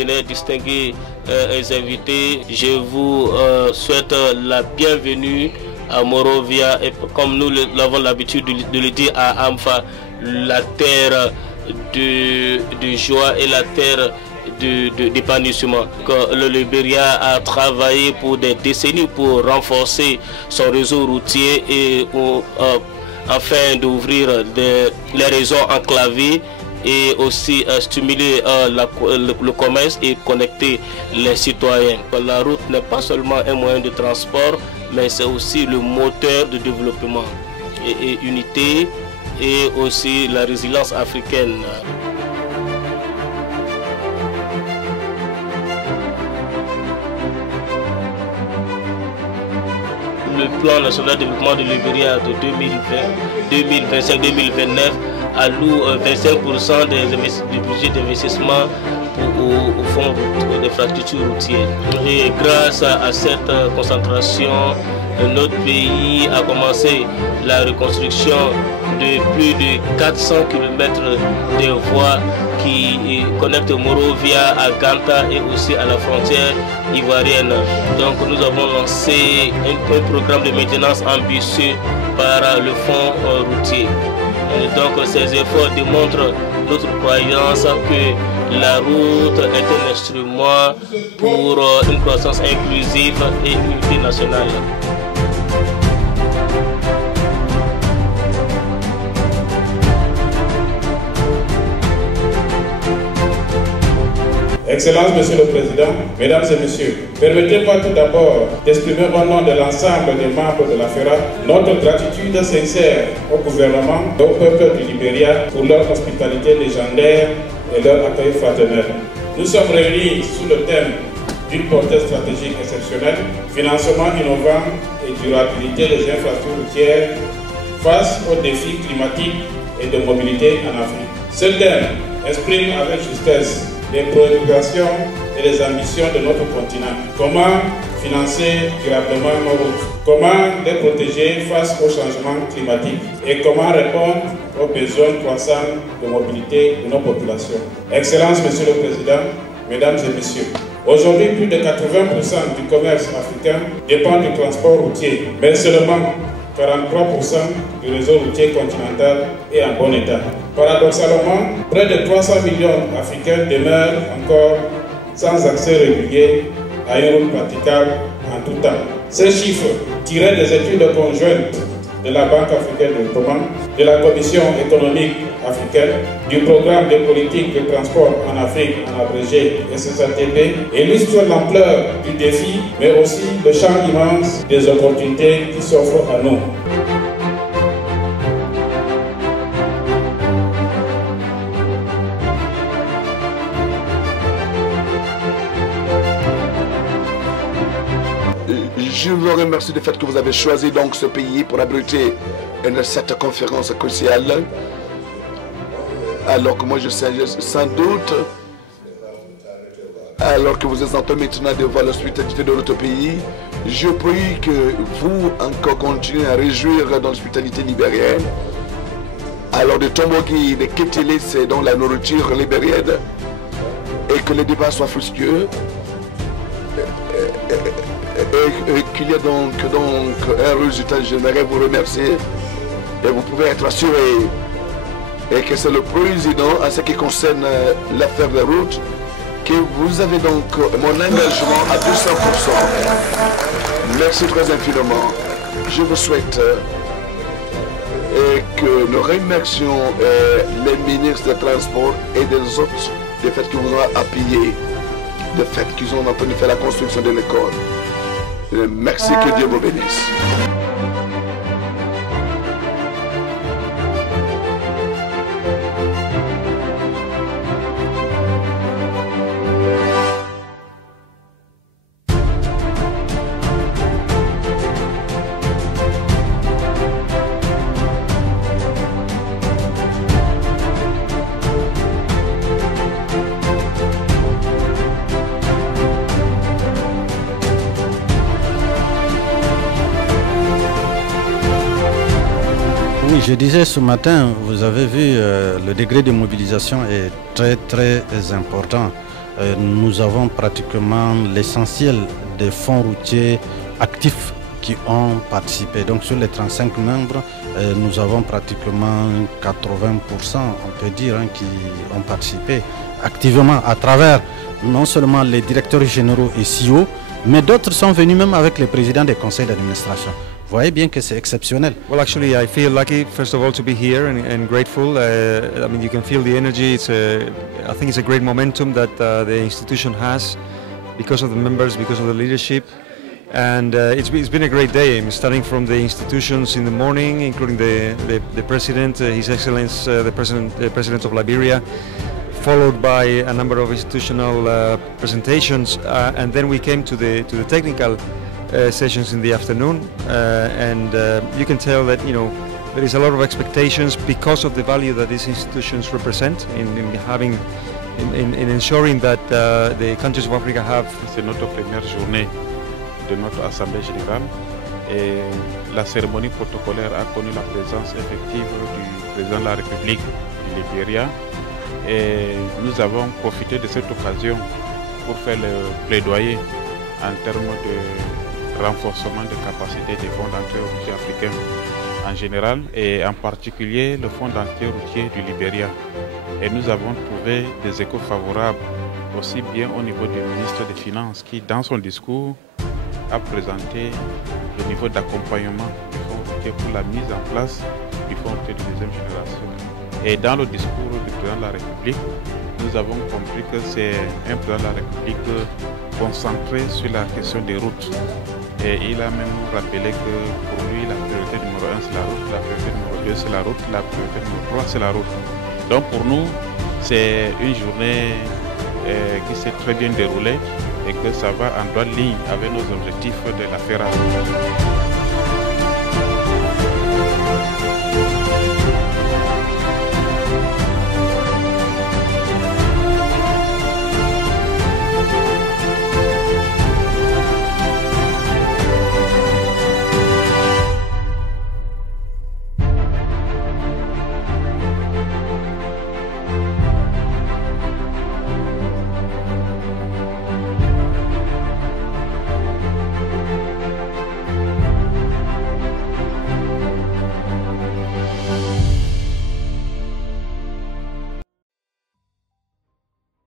partenaires distingués et invités, je vous souhaite la bienvenue à Monrovia et comme nous l'avons l'habitude de le dire à Amfa, la terre de joie et la terre d'épanouissement. Le Libéria a travaillé pour des décennies pour renforcer son réseau routier et afin d'ouvrir les réseaux enclavés et aussi stimuler le commerce et connecter les citoyens. La route n'est pas seulement un moyen de transport, mais c'est aussi le moteur de développement et unité et aussi la résilience africaine. Le plan national de développement de Libéria de 2025-2029 alloue 25% du budget d'investissement au fonds d'infrastructures routières. Et grâce à cette concentration, notre pays a commencé la reconstruction de plus de 400 km de voies qui connectent Monrovia à Ganta et aussi à la frontière ivoirienne. Donc nous avons lancé un programme de maintenance ambitieux par le fonds routier. Et donc ces efforts démontrent notre croyance que la route est un instrument pour une croissance inclusive et une unité nationale. Excellences, Monsieur le Président, Mesdames et Messieurs, permettez-moi tout d'abord d'exprimer au nom de l'ensemble des membres de la FERA notre gratitude sincère au gouvernement et au peuple du Libéria pour leur hospitalité légendaire et leur accueil fraternel. Nous sommes réunis sous le thème d'une portée stratégique exceptionnelle, financement innovant et durabilité des infrastructures routières face aux défis climatiques et de mobilité en Afrique. Ce thème exprime avec justesse les préoccupations et les ambitions de notre continent. Comment financer durablement nos routes? Comment les protéger face au changement climatique? Et comment répondre aux besoins croissants de mobilité de nos populations? Excellences, Monsieur le Président, Mesdames et Messieurs, aujourd'hui, plus de 80% du commerce africain dépend du transport routier, mais seulement 43% du réseau routier continental est en bon état. Paradoxalement, près de 300 millions d'Africains demeurent encore sans accès régulier à une route praticable en tout temps. Ces chiffres, tirés des études conjointes de la Banque africaine de développement, de la Commission économique africaine, du programme de politique de transport en Afrique, en abrégé SSATP, illustrent l'ampleur du défi, mais aussi le champ immense des opportunités qui s'offrent à nous. Je vous remercie du fait que vous avez choisi donc ce pays pour abriter cette conférence cruciale. Alors que moi je sais sans doute, alors que vous êtes en train maintenant de voir l'hospitalité de notre pays, je prie que vous encore continuez à réjouir dans l'hospitalité libérienne. Alors de Tombogi, de Kétélé, c'est dans la nourriture libérienne, et que les débats soient fructueux. Et qu'il y ait donc un résultat, j'aimerais vous remercier et vous pouvez être assuré et que c'est le président en ce qui concerne l'affaire de route que vous avez donc mon engagement à 200%. Merci très infiniment. Je vous souhaite et que nous remercions les ministres des Transports et des autres du fait qu'ils vous ont appuyé, du fait qu'ils ont entendu faire la construction de l'école. Merci, que Dieu vous bénisse. Oui, je disais ce matin, vous avez vu, le degré de mobilisation est très important nous avons pratiquement l'essentiel des fonds routiers actifs qui ont participé. Donc sur les 35 membres, nous avons pratiquement 80%, on peut dire, qui ont participé activement à travers non seulement les directeurs généraux et CEO, mais d'autres sont venus même avec les présidents des conseils d'administration. Vous voyez bien que c'est exceptionnel. Well, actually, I feel lucky, first of all, to be here and grateful. I mean, you can feel the energy. I think it's a great momentum that the institution has because of the members, because of the leadership. And it's been a great day. I mean, starting from the institutions in the morning, including the president, His Excellency, the president of Liberia, followed by a number of institutional presentations, and then we came to the technical sessions in the afternoon, and you can tell that there is a lot of expectations because of the value that these institutions represent in ensuring that the countries of Africa have. C'est notre première journée de notre Assemblée générale et la cérémonie protocolaire a connu la présence effective du président de la République du Libéria et nous avons profité de cette occasion pour faire le plaidoyer en termes de renforcement des capacités des fonds d'entrée routiers africains en général et en particulier le fonds d'entrée routier du Libéria. Et nous avons trouvé des échos favorables aussi bien au niveau du ministre des Finances qui, dans son discours, a présenté le niveau d'accompagnement du fonds routier pour la mise en place du fonds routier de deuxième génération. Et dans le discours du président de la République, nous avons compris que c'est un président de la République concentré sur la question des routes. Et il a même rappelé que pour lui, la priorité numéro 1 c'est la route, la priorité numéro 2 c'est la route, la priorité numéro 3 c'est la route. Donc pour nous, c'est une journée qui s'est très bien déroulée et que ça va en droite ligne avec nos objectifs de la FERA.